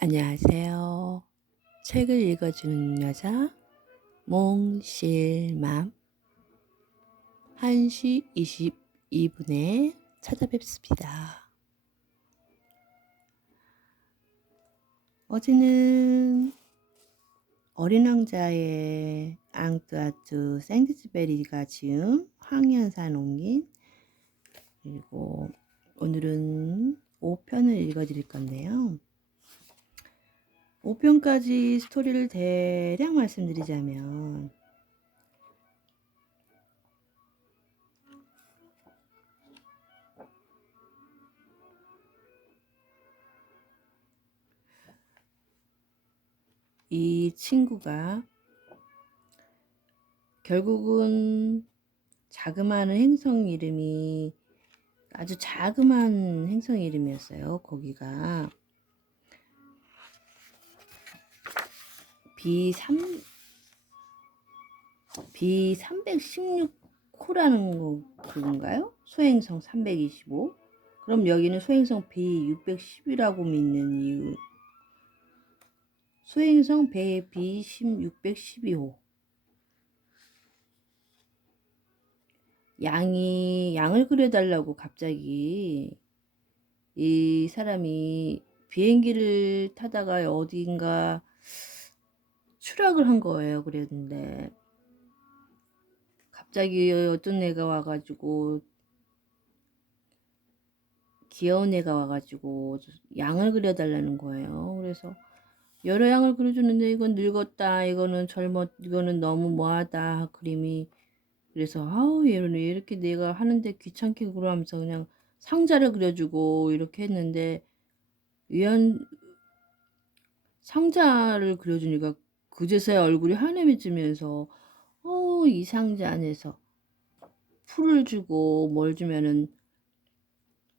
안녕하세요. 책을 읽어주는 여자 몽실맘 1시 22분에 찾아뵙습니다. 어제는 어린 왕자의 앙뚜아뚜 생드즈베리가 지은 황현산 옮긴, 그리고 오늘은 5편을 읽어드릴 건데요. 5편까지 스토리를 대략 말씀드리자면, 이 친구가 결국은 자그마한 행성 이름이 아주 자그마한 행성 이름이었어요. 거기가 B316호라는 그건가요? 소행성 325. 그럼 여기는 소행성 B610이라고 믿는 이유. 소행성 B612호. 양을 그려달라고 갑자기 이 사람이 비행기를 타다가 어딘가 추락을 한 거예요. 그랬는데 갑자기 어떤 애가 와가지고, 귀여운 애가 와가지고 양을 그려달라는 거예요. 그래서 여러 양을 그려주는데 이건 늙었다, 이거는 너무 뭐하다, 그림이. 그래서 얘는 왜 이렇게 내가 하는데 귀찮게 그러면서 그냥 상자를 그려주고 이렇게 했는데, 상자를 그려주니까 그제서야 얼굴이 환해지면서 이 상자 안에서 풀을 주고 뭘 주면은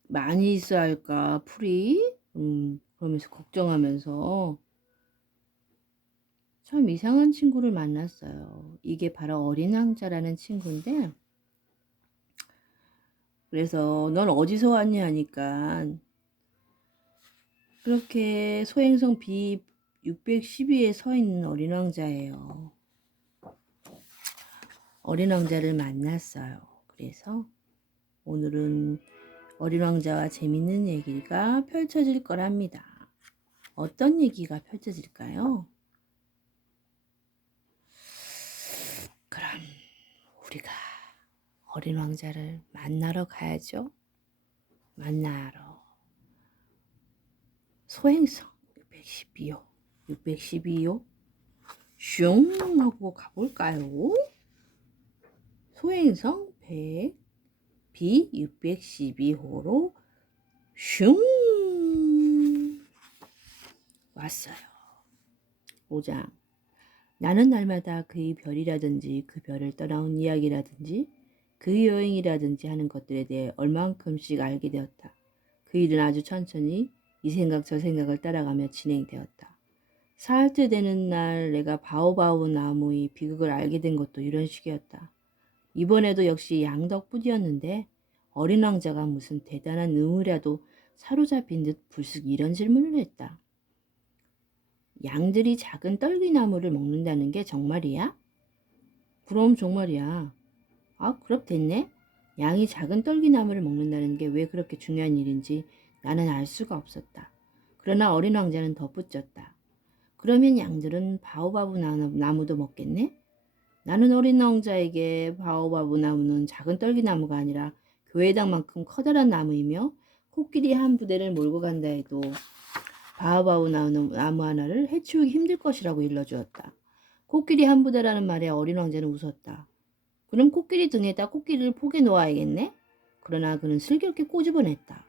많이 있어야 할까, 풀이. 그러면서 걱정하면서 참 이상한 친구를 만났어요. 이게 바로 어린 왕자라는 친구인데, 그래서 넌 어디서 왔냐 하니까 그렇게 소행성 B612에 서 있는 어린 왕자예요. 어린 왕자를 만났어요. 그래서 오늘은 어린 왕자와 재밌는 얘기가 펼쳐질 거랍니다. 어떤 얘기가 펼쳐질까요? 그럼 우리가 어린 왕자를 만나러 가야죠. 만나러 소행성 612호 슝 하고 가볼까요? 소행성 B612호로 슝 왔어요. 5장. 나는 날마다 그의 별이라든지 그 별을 떠나온 이야기라든지 그 여행이라든지 하는 것들에 대해 얼만큼씩 알게 되었다. 그 일은 아주 천천히 이 생각 저 생각을 따라가며 진행되었다. 사흘째 되는 날 내가 바오바오 나무의 비극을 알게 된 것도 이런 식이었다. 이번에도 역시 양 덕분이었는데 어린 왕자가 무슨 대단한 의무라도 사로잡힌 듯 불쑥 이런 질문을 했다. 양들이 작은 떨기나무를 먹는다는 게 정말이야? 그럼 정말이야. 그럼 됐네. 양이 작은 떨기나무를 먹는다는 게 왜 그렇게 중요한 일인지 나는 알 수가 없었다. 그러나 어린 왕자는 덧붙였다. 그러면 양들은 바오바브 나무도 먹겠네? 나는 어린 왕자에게 바오바브 나무는 작은 떨기나무가 아니라 교회당만큼 커다란 나무이며 코끼리 한 부대를 몰고 간다 해도 바오바브 나무 하나를 해치우기 힘들 것이라고 일러주었다. 코끼리 한 부대라는 말에 어린 왕자는 웃었다. 그럼 코끼리 등에다 코끼리를 포개 놓아야겠네? 그러나 그는 슬기롭게 꼬집어냈다.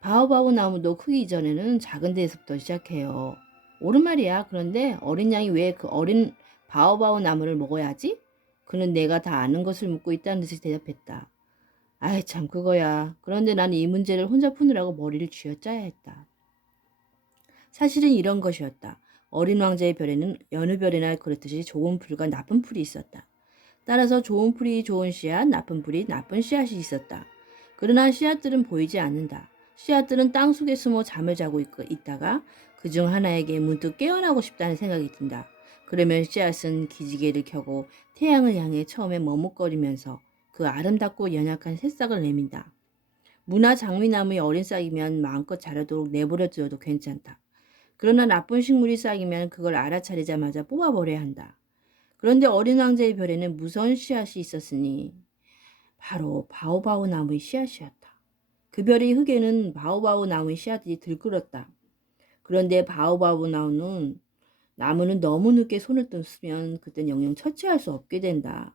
바오바브 나무도 크기 이전에는 작은 데에서부터 시작해요. 옳은 말이야. 그런데 어린 양이 왜 그 어린 바오바브 나무를 먹어야지? 그는 내가 다 아는 것을 묻고 있다는 듯이 대답했다. 아이 참 그거야. 그런데 나는 이 문제를 혼자 푸느라고 머리를 쥐어짜야 했다. 사실은 이런 것이었다. 어린 왕자의 별에는 여느 별이나 그렇듯이 좋은 풀과 나쁜 풀이 있었다. 따라서 좋은 풀이 좋은 씨앗, 나쁜 풀이 나쁜 씨앗이 있었다. 그러나 씨앗들은 보이지 않는다. 씨앗들은 땅속에 숨어 잠을 자고 있다가 그중 하나에게 문득 깨어나고 싶다는 생각이 든다. 그러면 씨앗은 기지개를 켜고 태양을 향해 처음에 머뭇거리면서 그 아름답고 연약한 새싹을 내민다. 무나 장미나무의 어린 싹이면 마음껏 자라도록 내버려 두어도 괜찮다. 그러나 나쁜 식물이 싹이면 그걸 알아차리자마자 뽑아버려야 한다. 그런데 어린 왕자의 별에는 무서운 씨앗이 있었으니 바로 바오바오 나무의 씨앗이었다. 그 별의 흙에는 바오바오 나무의 씨앗이 들끓었다. 그런데 바오바오 나무는 너무 늦게 손을 쓰면 그땐 영영 처치할 수 없게 된다.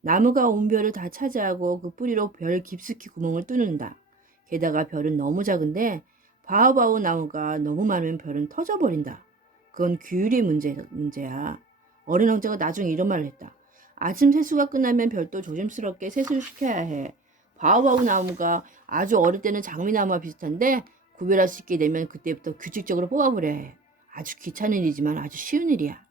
나무가 온 별을 다 차지하고 그 뿌리로 별 깊숙이 구멍을 뚫는다. 게다가 별은 너무 작은데 바오바오 나무가 너무 많으면 별은 터져버린다. 그건 규율의 문제야. 어린 왕자가 나중에 이런 말을 했다. 아침 세수가 끝나면 별도 조심스럽게 세수시켜야 해. 바오바오 나무가 아주 어릴 때는 장미나무와 비슷한데 구별할 수 있게 되면 그때부터 규칙적으로 뽑아버려야 해. 아주 귀찮은 일이지만 아주 쉬운 일이야.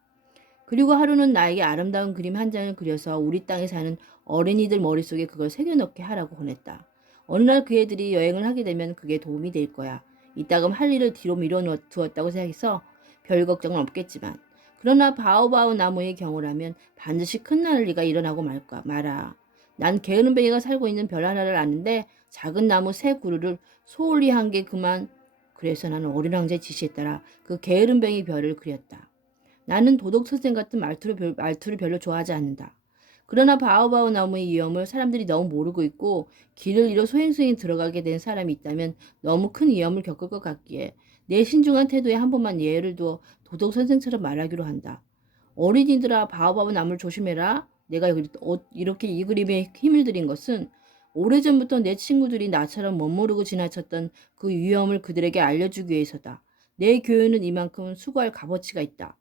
그리고 하루는 나에게 아름다운 그림 한 장을 그려서 우리 땅에 사는 어린이들 머릿속에 그걸 새겨넣게 하라고 보냈다. 어느 날 그 애들이 여행을 하게 되면 그게 도움이 될 거야. 이따금 할 일을 뒤로 두었다고 생각해서 별 걱정은 없겠지만 그러나 바오바오 나무의 경우라면 반드시 큰 난리가 일어나고 말아. 난 게으름뱅이가 살고 있는 별 하나를 아는데 작은 나무 세 그루를 소홀히 한 게 그만. 그래서 나는 어린 왕자의 지시에 따라 그 게으름뱅이 별을 그렸다. 나는 도덕 선생 같은 말투를 별로 좋아하지 않는다. 그러나 바오바오 나무의 위험을 사람들이 너무 모르고 있고 길을 잃어 소행성에 들어가게 된 사람이 있다면 너무 큰 위험을 겪을 것 같기에 내 신중한 태도에 한 번만 예를 두어 도덕 선생처럼 말하기로 한다. 어린이들아, 바오바오 나무를 조심해라. 내가 이렇게 이 그림에 힘을 들인 것은 오래전부터 내 친구들이 나처럼 멋모르고 지나쳤던 그 위험을 그들에게 알려주기 위해서다. 내 교훈은 이만큼 수고할 값어치가 있다.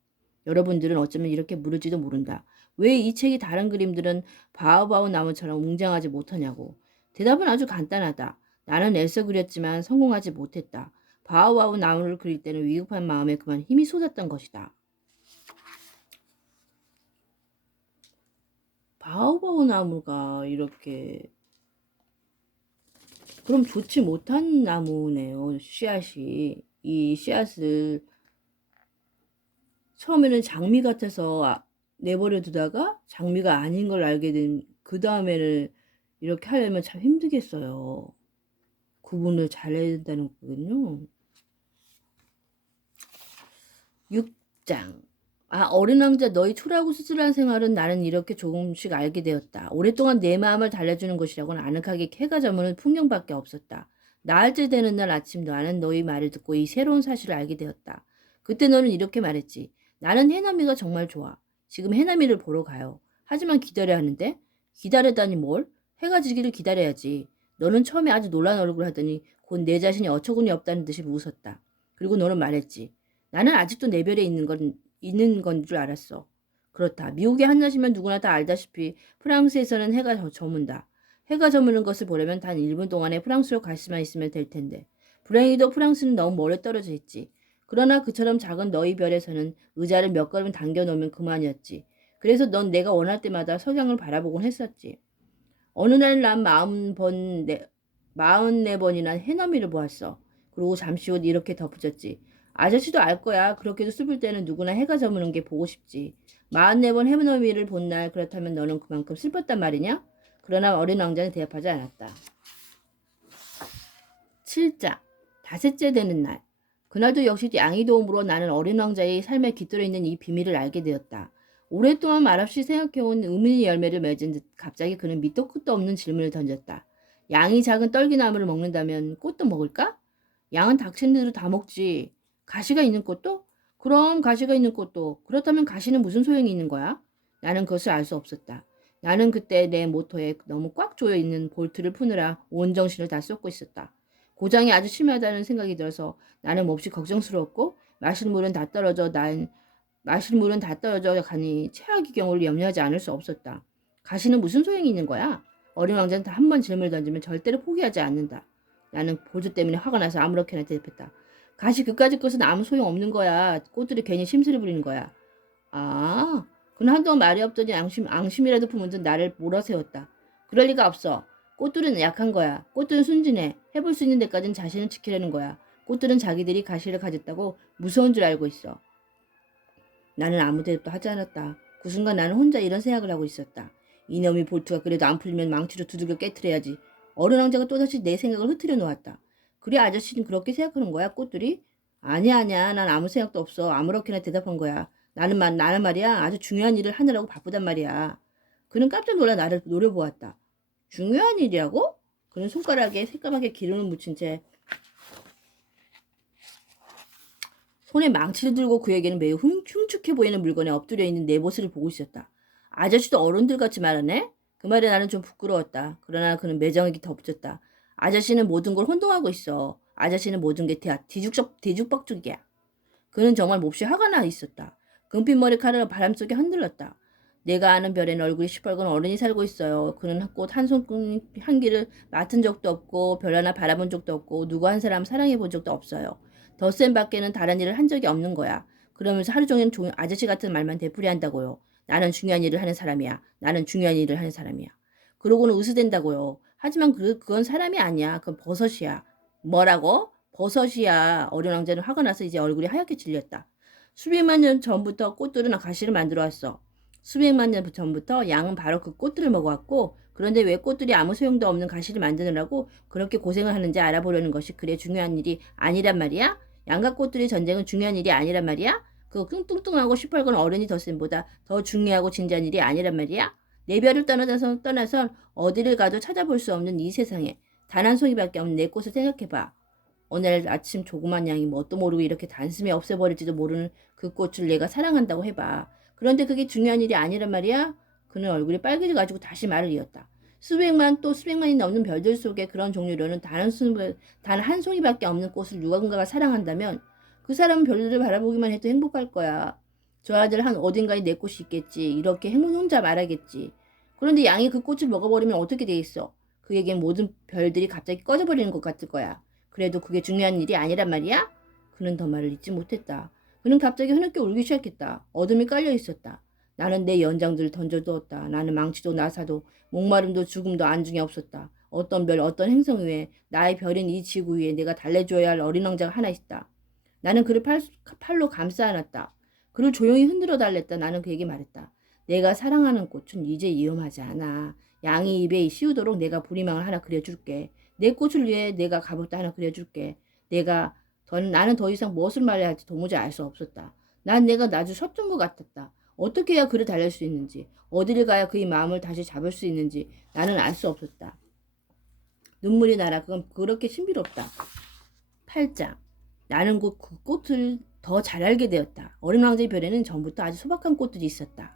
여러분들은 어쩌면 이렇게 물을지도 모른다. 왜 이 책이 다른 그림들은 바오바오 나무처럼 웅장하지 못하냐고. 대답은 아주 간단하다. 나는 애써 그렸지만 성공하지 못했다. 바오바오 나무를 그릴 때는 위급한 마음에 그만 힘이 쏟았던 것이다. 바오바오 나무가 이렇게 그럼 좋지 못한 나무네요. 씨앗이. 이 씨앗을 처음에는 장미 같아서 내버려 두다가 장미가 아닌 걸 알게 된 그 다음에는 이렇게 하려면 참 힘들겠어요. 구분을 잘 해야 된다는 거군요. 6장. 어린 왕자, 너희 초라하고 쓸쓸한 생활은 나는 이렇게 조금씩 알게 되었다. 오랫동안 내 마음을 달래주는 것이라고는 아늑하게 캐가 저무는 풍경밖에 없었다. 나흘째 되는 날 아침 나는 너희 말을 듣고 이 새로운 사실을 알게 되었다. 그때 너는 이렇게 말했지. 나는 해남이가 정말 좋아. 지금 해남이를 보러 가요. 하지만 기다려야 하는데? 기다렸다니 뭘? 해가 지기를 기다려야지. 너는 처음에 아주 놀란 얼굴을 하더니 곧 내 자신이 어처구니 없다는 듯이 웃었다. 그리고 너는 말했지. 나는 아직도 내 별에 있는 건 줄 알았어. 그렇다. 미국의 한낮이면 누구나 다 알다시피 프랑스에서는 해가 저문다. 해가 저무는 것을 보려면 단 1분 동안에 프랑스로 갈 수만 있으면 될 텐데. 불행히도 프랑스는 너무 멀리 떨어져 있지. 그러나 그처럼 작은 너희 별에서는 의자를 몇 걸음 당겨 놓으면 그만이었지. 그래서 넌 내가 원할 때마다 석양을 바라보곤 했었지. 어느 날 난 44번이나 해넘이를 보았어. 그리고 잠시 후 이렇게 덧붙였지. 아저씨도 알 거야. 그렇게도 슬플 때는 누구나 해가 저무는 게 보고 싶지. 44번 해넘이를 본 날 그렇다면 너는 그만큼 슬펐단 말이냐? 그러나 어린 왕자는 대답하지 않았다. 7장. 닷새째 되는 날. 그날도 역시 양이 도움으로 나는 어린 왕자의 삶에 깃들어 있는 이 비밀을 알게 되었다. 오랫동안 말없이 생각해온 의문의 열매를 맺은 듯 갑자기 그는 밑도 끝도 없는 질문을 던졌다. 양이 작은 떨기나무를 먹는다면 꽃도 먹을까? 양은 닥치는 대로 다 먹지. 가시가 있는 꽃도? 그럼 가시가 있는 꽃도. 그렇다면 가시는 무슨 소용이 있는 거야? 나는 그것을 알 수 없었다. 나는 그때 내 모터에 너무 꽉 조여 있는 볼트를 푸느라 온 정신을 다 쏟고 있었다. 고장이 아주 심하다는 생각이 들어서 나는 몹시 걱정스러웠고 마실 물은 다 떨어져 가니 최악의 경우를 염려하지 않을 수 없었다. 가시는 무슨 소용이 있는 거야? 어린 왕자는 한 번 질문을 던지면 절대로 포기하지 않는다. 나는 볼트 때문에 화가 나서 아무렇게나 대답했다. 가시 그까짓 것은 아무 소용 없는 거야. 꽃들이 괜히 심술을 부리는 거야. 그는 한동안 말이 없더니 앙심이라도 품은 듯 나를 몰아세웠다. 그럴 리가 없어. 꽃들은 약한 거야. 꽃들은 순진해. 해볼 수 있는 데까지는 자신을 지키려는 거야. 꽃들은 자기들이 가시를 가졌다고 무서운 줄 알고 있어. 나는 아무 대답도 하지 않았다. 그 순간 나는 혼자 이런 생각을 하고 있었다. 이놈의 볼트가 그래도 안 풀리면 망치로 두들겨 깨트려야지. 어른 왕자가 또다시 내 생각을 흐트려 놓았다. 그래 아저씨는 그렇게 생각하는 거야 꽃들이? 아니야 아니야 난 아무 생각도 없어. 아무렇게나 대답한 거야. 나는 말이야 아주 중요한 일을 하느라고 바쁘단 말이야. 그는 깜짝 놀라 나를 노려보았다. 중요한 일이라고? 그는 손가락에 새까맣게 기름을 묻힌 채 손에 망치를 들고 그에게는 매우 흉측해 보이는 물건에 엎드려 있는 내 모습을 보고 있었다. 아저씨도 어른들 같이 말하네? 그 말에 나는 좀 부끄러웠다. 그러나 그는 매정하게 덧붙였다. 아저씨는 모든 걸 혼동하고 있어. 아저씨는 모든 게 뒤죽박죽이야. 그는 정말 몹시 화가 나 있었다. 금빛 머리카락을 바람 속에 흔들렀다. 내가 아는 별에는 얼굴이 시뻘건 어른이 살고 있어요. 그는 꽃 한 손 향기를 맡은 적도 없고 별 하나 바라본 적도 없고 누구 한 사람 사랑해 본 적도 없어요. 덧셈 밖에는 다른 일을 한 적이 없는 거야. 그러면서 하루 종일 아저씨 같은 말만 되풀이한다고요. 나는 중요한 일을 하는 사람이야. 나는 중요한 일을 하는 사람이야. 그러고는 으스댄다고요. 하지만 그건 사람이 아니야. 그건 버섯이야. 뭐라고? 버섯이야. 어린 왕자는 화가 나서 이제 얼굴이 하얗게 질렸다. 수백만 년 전부터 꽃들은 가시를 만들어 왔어. 수백만 년 전부터 양은 바로 그 꽃들을 먹어왔고 그런데 왜 꽃들이 아무 소용도 없는 가시를 만드느라고 그렇게 고생을 하는지 알아보려는 것이 그래 중요한 일이 아니란 말이야? 양과 꽃들의 전쟁은 중요한 일이 아니란 말이야? 그 뚱뚱하고 시뻘건 어른이 덧셈보다 더 중요하고 진지한 일이 아니란 말이야? 내 별을 떠나서 어디를 가도 찾아볼 수 없는 이 세상에 단 한 송이밖에 없는 내 꽃을 생각해봐. 오늘 아침 조그만 양이 뭣도 모르고 이렇게 단숨에 없애버릴지도 모르는 그 꽃을 내가 사랑한다고 해봐. 그런데 그게 중요한 일이 아니란 말이야? 그는 얼굴이 빨개져가지고 다시 말을 이었다. 수백만이 넘는 별들 속에 그런 종류로는 단 한 송이밖에 없는 꽃을 누군가가 사랑한다면 그 사람은 별들을 바라보기만 해도 행복할 거야. 저 아들 한 어딘가에 내 꽃이 있겠지. 이렇게 행운 혼자 말하겠지. 그런데 양이 그 꽃을 먹어버리면 어떻게 되겠어? 그에겐 모든 별들이 갑자기 꺼져버리는 것 같을 거야. 그래도 그게 중요한 일이 아니란 말이야? 그는 더 말을 잇지 못했다. 그는 갑자기 흐느껴 울기 시작했다. 어둠이 깔려 있었다. 나는 내 연장들을 던져두었다. 나는 망치도 나사도 목마름도 죽음도 안중에 없었다. 어떤 별 어떤 행성 위에 나의 별인 이 지구 위에 내가 달래줘야 할 어린 왕자가 하나 있다. 나는 그를 팔로 감싸 안았다. 그를 조용히 흔들어 달랬다. 나는 그에게 말했다. 내가 사랑하는 꽃은 이제 위험하지 않아. 양이 입에 씌우도록 내가 부리망을 하나 그려줄게. 내 꽃을 위해 내가 갑옷도 하나 그려줄게. 나는 더 이상 무엇을 말해야 할지 도무지 알 수 없었다. 난 내가 아주 서툰 것 같았다. 어떻게 해야 그를 달랠 수 있는지, 어디를 가야 그의 마음을 다시 잡을 수 있는지 나는 알 수 없었다. 눈물이 나라. 그건 그렇게 신비롭다. 8장. 나는 곧 그 꽃을 더 잘 알게 되었다. 어린 왕자의 별에는 전부터 아주 소박한 꽃들이 있었다.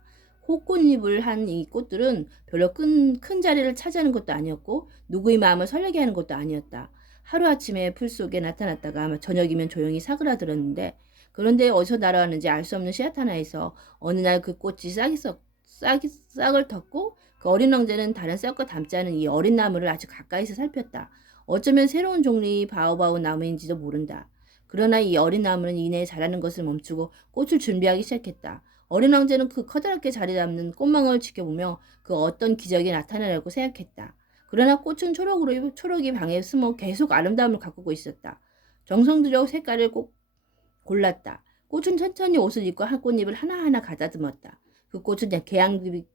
호꽃잎을 한 이 꽃들은 별로 큰 자리를 차지하는 것도 아니었고 누구의 마음을 설레게 하는 것도 아니었다. 하루아침에 풀 속에 나타났다가 저녁이면 조용히 사그라들었는데 그런데 어디서 날아왔는지 알 수 없는 씨앗 하나에서 어느 날 그 꽃이 싹을 텄고 그 어린 왕자는 다른 싹과 닮지 않은 이 어린 나무를 아주 가까이서 살폈다. 어쩌면 새로운 종류의 바오바오 나무인지도 모른다. 그러나 이 어린 나무는 이내에 자라는 것을 멈추고 꽃을 준비하기 시작했다. 어린 왕자는 그 커다랗게 자리 잡는 꽃망울을 지켜보며 그 어떤 기적이 나타나려고 생각했다. 그러나 꽃은 초록이 방에 숨어 계속 아름다움을 가꾸고 있었다. 정성 들여 색깔을 꼭 골랐다. 꽃은 천천히 옷을 입고 한 꽃잎을 하나하나 가다듬었다. 그 꽃은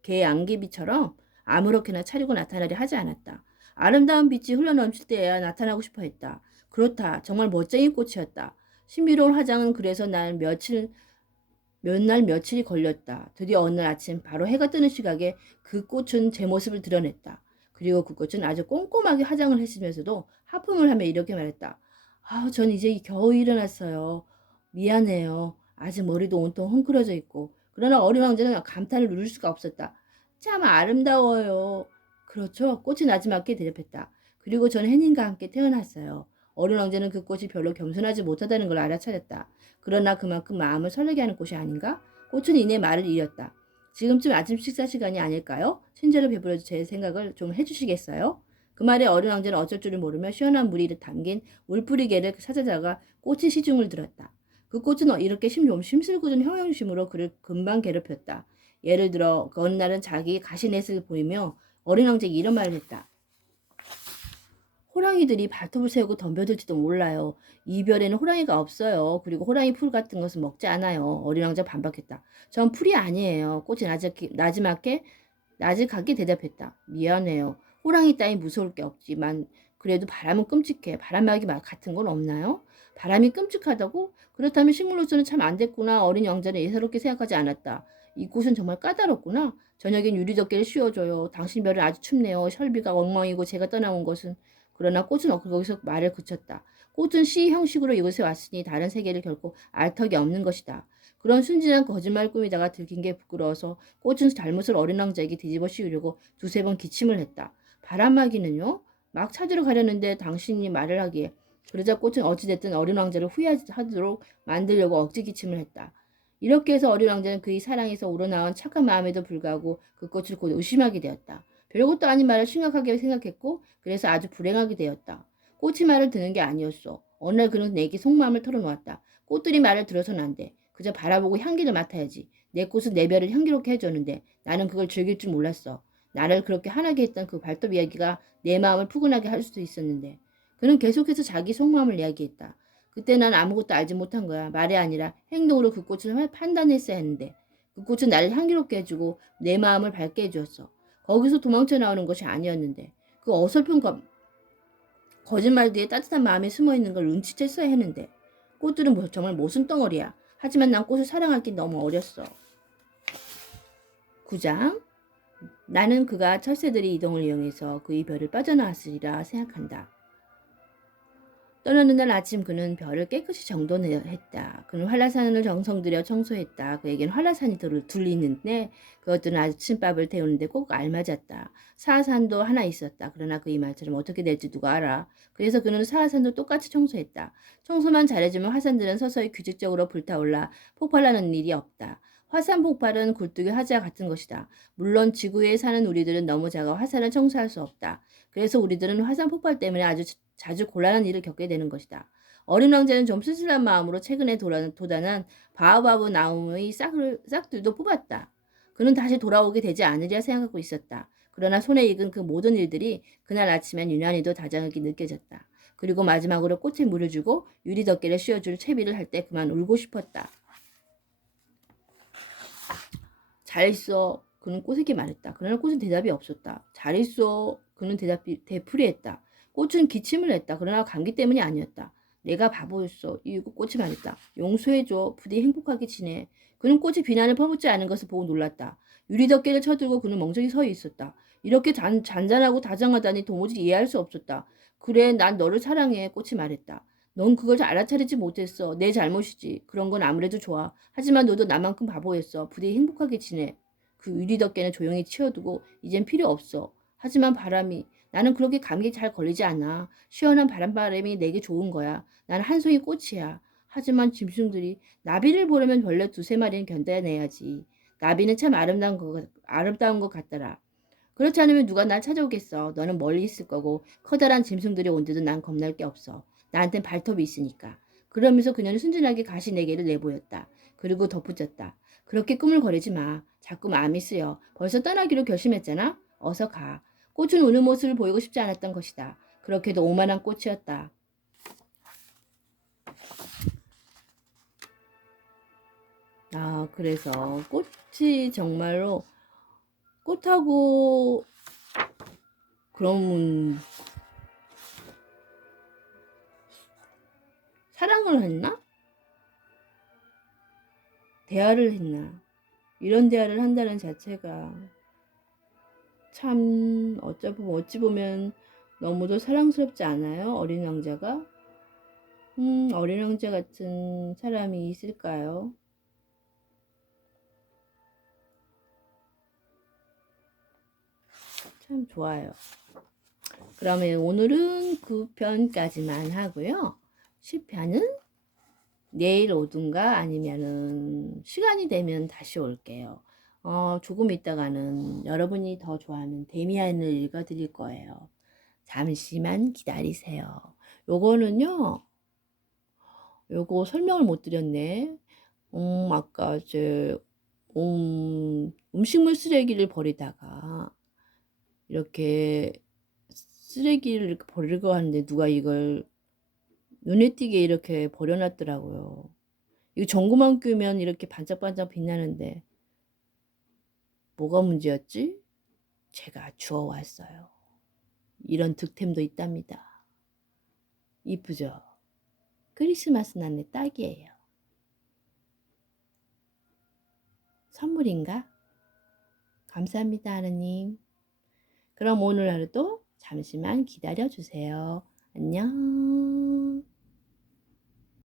개안개비처럼 아무렇게나 차리고 나타나려 하지 않았다. 아름다운 빛이 흘러넘칠 때에야 나타나고 싶어 했다. 그렇다. 정말 멋쟁이 꽃이었다. 신비로운 화장은 그래서 몇 날 며칠이 걸렸다. 드디어 어느 날 아침 바로 해가 뜨는 시각에 그 꽃은 제 모습을 드러냈다. 그리고 그 꽃은 아주 꼼꼼하게 화장을 했으면서도 하품을 하며 이렇게 말했다. 전 이제 겨우 일어났어요. 미안해요. 아직 머리도 온통 헝클어져 있고. 그러나 어린 왕자는 감탄을 누릴 수가 없었다. 참 아름다워요. 그렇죠. 꽃이 나지막히 대답했다. 그리고 저는 혜님과 함께 태어났어요. 어린 왕자는 그 꽃이 별로 겸손하지 못하다는 걸 알아차렸다. 그러나 그만큼 마음을 설레게 하는 꽃이 아닌가? 꽃은 이내 말을 이었다. 지금쯤 아침 식사 시간이 아닐까요? 친절을 베풀어서 제 생각을 좀 해주시겠어요? 그 말에 어린 왕자는 어쩔 줄을 모르며 시원한 물이 담긴 물뿌리개를 찾아다가 꽃의 시중을 들었다. 그 꽃은 이렇게 좀 심술궂은 형용심으로 그를 금방 괴롭혔다. 예를 들어 어느 날은 자기 가시넷을 보이며 어린 왕자에게 이런 말을 했다. 호랑이들이 발톱을 세우고 덤벼들지도 몰라요. 이별에는 호랑이가 없어요. 그리고 호랑이 풀 같은 것은 먹지 않아요. 어린 왕자 반박했다. 전 풀이 아니에요. 꽃이 나직하게 대답했다. 미안해요. 호랑이 따위 무서울 게 없지만 그래도 바람은 끔찍해. 바람막이 같은 건 없나요? 바람이 끔찍하다고? 그렇다면 식물로서는 참 안 됐구나. 어린 왕자는 예사롭게 생각하지 않았다. 이 꽃은 정말 까다롭구나. 저녁엔 유리덮개를 씌워줘요. 당신 별은 아주 춥네요. 설비가 엉망이고 제가 떠나온 것은. 그러나 꽃은 거기서 말을 그쳤다. 꽃은 시 형식으로 이곳에 왔으니 다른 세계를 결코 알 턱이 없는 것이다. 그런 순진한 거짓말 꾸미다가 들킨 게 부끄러워서 꽃은 잘못을 어린 왕자에게 뒤집어 씌우려고 두세 번 기침을 했다. 바람막이는요? 막 찾으러 가려는데 당신이 말을 하기에. 그러자 꽃은 어찌됐든 어린 왕자를 후회하도록 만들려고 억지 기침을 했다. 이렇게 해서 어린 왕자는 그의 사랑에서 우러나온 착한 마음에도 불구하고 그 꽃을 곧 의심하게 되었다. 별것도 아닌 말을 심각하게 생각했고 그래서 아주 불행하게 되었다. 꽃이 말을 듣는 게 아니었어. 어느 날 그는 내게 속마음을 털어놓았다. 꽃들이 말을 들어서는 안 돼. 그저 바라보고 향기를 맡아야지. 내 꽃은 내 별을 향기롭게 해줬는데 나는 그걸 즐길 줄 몰랐어. 나를 그렇게 화나게 했던 그 발톱 이야기가 내 마음을 푸근하게 할 수도 있었는데. 그는 계속해서 자기 속마음을 이야기했다. 그때 난 아무것도 알지 못한 거야. 말이 아니라 행동으로 그 꽃을 판단했어야 했는데. 그 꽃은 나를 향기롭게 해주고 내 마음을 밝게 해주었어. 거기서 도망쳐 나오는 것이 아니었는데. 그 어설픈 거짓말 뒤에 따뜻한 마음이 숨어있는 걸 눈치챘어야 했는데. 꽃들은 정말 모순 덩어리야. 하지만 난 꽃을 사랑하기 너무 어렸어. 9장. 나는 그가 철새들이 이동을 이용해서 그의 별을 빠져나왔으리라 생각한다. 떠나는 날 아침 그는 별을 깨끗이 정돈했다. 그는 한라산을 정성 들여 청소했다. 그에겐 한라산이 둘리는데 그것들은 아침밥을 태우는데 꼭 알맞았다. 사하산도 하나 있었다. 그러나 그의 말처럼 어떻게 될지 누가 알아. 그래서 그는 사하산도 똑같이 청소했다. 청소만 잘해주면 화산들은 서서히 규칙적으로 불타올라 폭발하는 일이 없다. 화산 폭발은 굴뚝의 화재와 같은 것이다. 물론 지구에 사는 우리들은 너무 작아 화산을 청소할 수 없다. 그래서 우리들은 화산 폭발 때문에 아주 자주 곤란한 일을 겪게 되는 것이다. 어린 왕자는 좀 쓸쓸한 마음으로 최근에 도단한 바오바브 나무의 싹들도 뽑았다. 그는 다시 돌아오게 되지 않으리라 생각하고 있었다. 그러나 손에 익은 그 모든 일들이 그날 아침엔 유난히도 다정하게 느껴졌다. 그리고 마지막으로 꽃에 물을 주고 유리 덮개를 씌워줄 채비를 할 때 그만 울고 싶었다. 잘 있어. 그는 꽃에게 말했다. 그러나 꽃은 대답이 없었다. 잘 있어. 그는 되풀이했다. 꽃은 기침을 했다. 그러나 감기 때문이 아니었다. 내가 바보였어. 이유고 꽃이 말했다. 용서해줘. 부디 행복하게 지내. 그는 꽃이 비난을 퍼붓지 않은 것을 보고 놀랐다. 유리덮개를 쳐들고 그는 멍청이 서 있었다. 이렇게 잔잔하고 다정하다니 도무지 이해할 수 없었다. 그래, 난 너를 사랑해. 꽃이 말했다. 넌 그걸 알아차리지 못했어. 내 잘못이지. 그런 건 아무래도 좋아. 하지만 너도 나만큼 바보였어. 부디 행복하게 지내. 그 유리덮개는 조용히 치워두고 이젠 필요 없어. 하지만 나는 그렇게 감기에 잘 걸리지 않아. 시원한 바람이 내게 좋은 거야. 나는 한 송이 꽃이야. 하지만 짐승들이 나비를 보려면 벌레 두세 마리는 견뎌내야지. 나비는 참 아름다운 것 같더라. 그렇지 않으면 누가 날 찾아오겠어. 너는 멀리 있을 거고 커다란 짐승들이 온데도 난 겁날 게 없어. 나한텐 발톱이 있으니까. 그러면서 그녀는 순진하게 가시네개를 내보였다. 그리고 덧붙였다. 그렇게 꾸물거리지 마. 자꾸 마음이 쓰여. 벌써 떠나기로 결심했잖아. 어서 가. 꽃은 우는 모습을 보이고 싶지 않았던 것이다. 그렇게도 오만한 꽃이었다. 그래서 꽃이 정말로 꽃하고 그럼 사랑을 했나? 대화를 했나? 이런 대화를 한다는 자체가 참 어찌 보면 너무도 사랑스럽지 않아요? 어린 왕자가? 어린 왕자 같은 사람이 있을까요? 참 좋아요. 그러면 오늘은 9편까지만 하고요. 10편은 내일 오든가 아니면은 시간이 되면 다시 올게요. 조금 있다가는 여러분이 더 좋아하는 데미안을 읽어드릴 거예요. 잠시만 기다리세요. 요거는요, 요거 설명을 못 드렸네. 아까 음식물 쓰레기를 버리다가 이렇게 쓰레기를 이렇게 버리려고 하는데 누가 이걸 눈에 띄게 이렇게 버려놨더라고요. 이거 전구만 끼우면 이렇게 반짝반짝 빛나는데 뭐가 문제였지? 제가 주워왔어요. 이런 득템도 있답니다. 이쁘죠? 크리스마스 날에 딱이에요. 선물인가? 감사합니다, 하느님. 그럼 오늘 하루도 잠시만 기다려 주세요. 안녕.